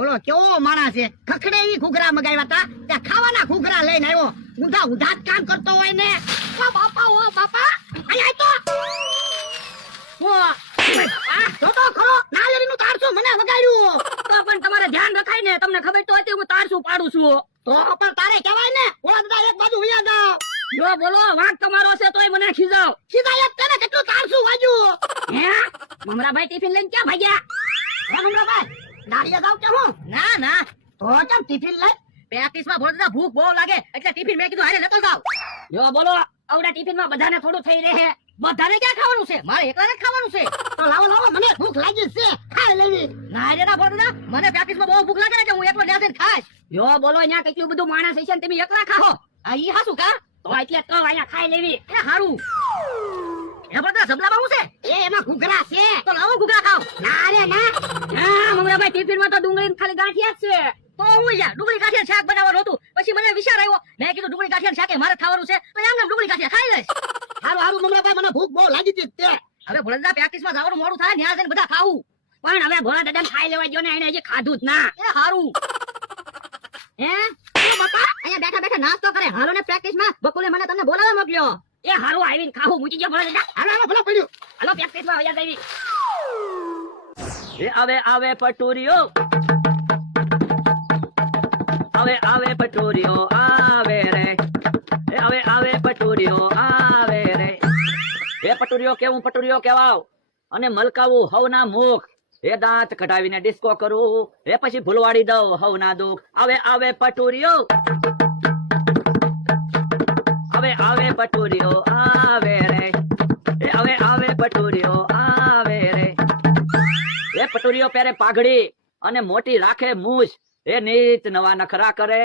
બોલો, કેવો માણસ છે? ખખડે ઈ ઘૂઘરા મગાવ્યા હતા ત્યાં ખાવાના ઘૂઘરા લઈને આવ્યો. ઊંધા ઊંધા જ કામ કરતો હોય ને. ઓ બાપા ઓ બાપા. અહીંયા તો. ઓ. તો તો ખરો, નાલેરીનું તારસું મને વગાડ્યું. તો પણ તમારે ધ્યાન રખાય ને, તમને ખબર તો હતી, હું તારસું પાડું છું. તો પણ તારે કહેવાય ને ઓળા દાદા એક બાજુ ઉયા જાવ જો બોલો વાંક તમારો છે, તોય મને ખીજાવ. ખીજાય એક તને, કેટલું તારસું વાજ્યું હે? મમરાભાઈ ટિફિન લઈને ક્યાં ભાગ્યા? મમરાભાઈ? દાડિયા જાવ કે હું? ના ના. તો ચમ ટિફિન લઈ? પ્રેક્ટિસમાં ભણતા ભૂખ બહુ લાગે એટલે ટિફિન મેં કીધું હારે લેતો જાવ જો બોલો આવડા ટિફિનમાં બધાને થોડું થઈ રહે. બધાને ક્યાં ખાવાનું છે? મારે એકલાને ખાવાનું છે. તો લાવો લાવો મને ભૂખ લાગી છે. ખાઈ લેવી. ના રે ના ભણતા મને પ્રેક્ટિસમાં બહુ ભૂખ લાગે ને હું એકલો ત્યાં જઈને ખાઈશ. જો બોલો અહીંયા કેટલું બધું માણસ છે ને તમે એકલા ખાઓ. આ ઈ હાસું કા? તો એટલે તો અહીંયા ખાઈ લેવી. એ હારું. એ ભણતા સબલામાં હું છે? એ એમાં ઘૂઘરા છે. તો લાવો ઘૂઘરા ખાઓ. ના રે ના. હા મમરાભાઈ ટિફિનમાં તો ડુંગળી ખાલી ગાંઠિયા જ છે. તો હું યાર ડુંગળી ગાંઠિયા શાક બનાવવાનું હતું. પછી મને વિચાર આવ્યો મેં કીધું ડુંગળી ગાંઠિયા શાકે મારે ખાવાનું છે. તો એમ ડુંગળી ગાંઠિયા ખાઈ લઈશ. હારું હારું મમરાભાઈ મને ભૂખ બહુ લાગી હતી તે હવે ભોળા પ્રેક્ટિસમાં જવાનું મોડું થાય ત્યાં જઈને બધા ખાવું. પણ હવે ભોળા દાદા ખાઈ લેવા ગયો ને એને હજી ખાધું જ ના. એ હારું. હે? બાપા અહીંયા બેઠા બેઠા નાસ્તો કરે. હાલો ને પ્રેક્ટિસમાં. બકુલે મને તમને બોલાવવા મોકલ્યો. એ હારું આવીને ખાવું. મૂકી ગયો ભોળા દાદા. હાલો હાલો ભલે પડ્યું. હાલો પ્રેક્ટિસમાં વયા દેવી આવે આવે પટુરીઓ. આવે આવે પટુરીઓ, આવે રે. આવે આવે પટુરીઓ, આવે રે. એ પટુરીઓ કેવું, પટુરીઓ કેવાવ? અને મલકાવું હવના મુખ. એ દાંત કઢાવીને ડિસ્કો કરું. એ પછી ભૂલવાડી દઉં હવના દુઃખ. આવે આવે પટુરિયો આવે આવે પટુરિયો આવે રે. આવે આવે પટુરીઓ આવે પટુરીઓ પહેરે પાઘડી અને મોટી રાખે મૂછ. એ નીત નવા નખરા કરે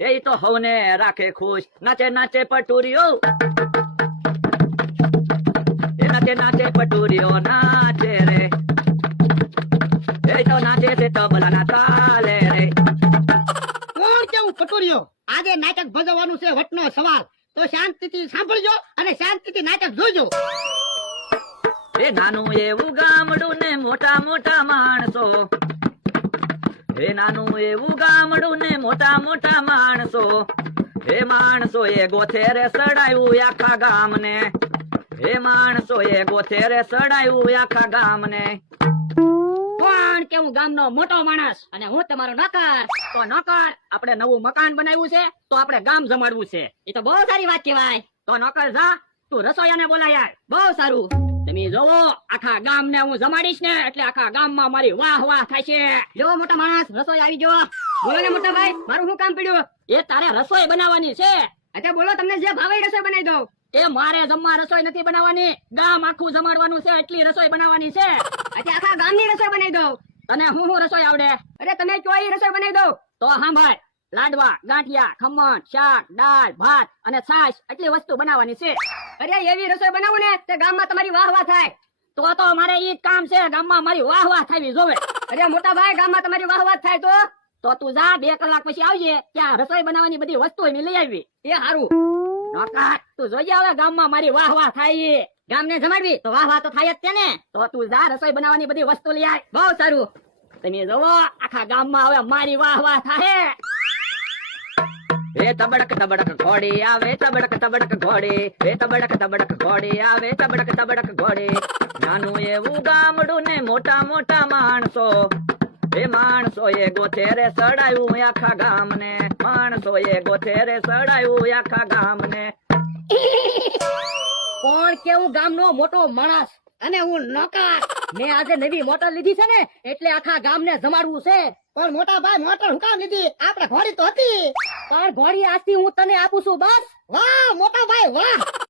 એ તો હવને રાખે ખુશ. નાચે નાચે પટુરીઓ. નાચે નાચે પટુરીઓ, નાચે રે. એ તો નાચે છે તબલાના તાલે રે. કોણ કેવું પટુરીઓ? આજે નાટક ભજવવાનું છે વટનો સવાલ. તો શાંતિથી સાંભળજો અને શાંતિથી નાટક જોજો. એ નાનું એવું ગામડું ને મોટા મોટા માણસો. એ નાનું એવું ગામડું ને મોટા મોટા માણસો. એ માણસો એ ગોથેરે સડાયું આખા ગામને. એ માણસો એ ગોથેરે સડાયું આખા ગામને. કોણ કે હું ગામનો મોટો માણસ અને હું તમારો નોકર? તો નોકર આપણે નવું મકાન બનાવ્યું છે તો આપણે ગામ જમાડવું છે. એ તો બહુ સારી વાત કહેવાય. તો નોકર જા તું રસોયાને બોલા યાર બહુ સારું. તમે જોવો આખા ગામને હું જમાડીશ ને એટલે આખા ગામમાં મારી વાહ વાહ થાય છે. જો મોટા માણસ રસોઈ આવી જો. બોલો ને મોટા ભાઈ મારું શું કામ પડ્યું? એ તારે રસોઈ બનાવવાની છે. અચ્છા બોલો તમને જે ભાવે રસોઈ બનાવી દઉં. એ મારે જમવા રસોઈ નથી બનાવવાની. ગામ આખું જમાડવાનું છે એટલી રસોઈ બનાવવાની છે. અચ્છા આખા ગામની રસોઈ બનાવી દઉં. તને હું હું રસોઈ આવડે? અરે તમે ચોઈ રસોઈ બનાવી દઉં? તો હા ભાઈ લાડવા ગાંઠિયા ખમણ શાક દાળ ભાત અને છાશ એટલી વસ્તુ બનાવવાની છે. અરે એવી રસોઈ બનાવું ને તે ગામમાં તમારી વાહ વાહ થાય. તો તો અમારે ઈ કામ છે, ગામમાં મારી વાહ વાહ થવી જોવે. અરે મોટા ભાઈ, ગામમાં તમારી વાહ વાહ થાય તો? તો તું જા, બે કલાક પછી આવજે, ત્યાં રસોઈ બનાવવાની બધી વસ્તુ મેં લઈ આવી. એ સારું નોકર, તું જોઈએ હવે ગામમાં મારી વાહ વાહ થાય. ગામને જમાડવી, તો વાહ વાહ તો થાય જ તે ને. તો તું જા, રસોઈ બનાવવાની બધી વસ્તુ લઈ આવ બહુ સારું. તમે જોવો, આખા ગામમાં હવે મારી વાહ વાહ થાય. એ તબડક તબડક ઘોડે આવે, તબડક તબડક ઘોડે. એ તબડક તબડક ઘોડે આવે, તબડક તબડક ઘોડે. નાનું એવું ગામડું ને મોટા મોટા માણસો. એ માણસો એ ગોથેરે સડાયું આખા ગામને. માણસો એ ગોથેરે સડાયું આખા ગામને. કોણ કેવું ગામનો મોટો માણસ અને હું નોકર? મેં આજે નવી મોટર લીધી છે ને, એટલે આખા ગામને જમાડવું છે. પણ મોટા ભાઈ મોટર હું કામ લીધી? આપણે ઘોડી તો હતી. પણ ઘોડી આસ્તી હું તને આપું છું બસ. વાહ મોટા ભાઈ વાહ.